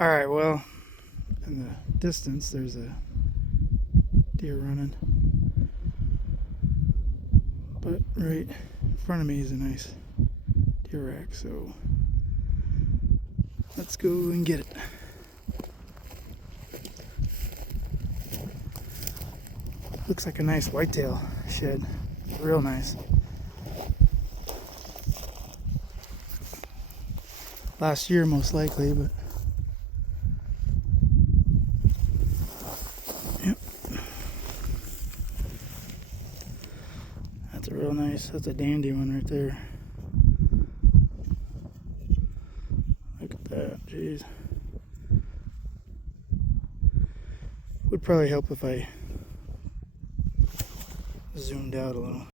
Alright, well, in the distance there's a deer running. But right in front of me is a nice deer rack, so let's go and get it. Looks like a nice whitetail shed. Real nice. Last year most likely, but yep. That's a real nice, that's a dandy one right there. Look at that, jeez. Would probably help if I zoomed out a little.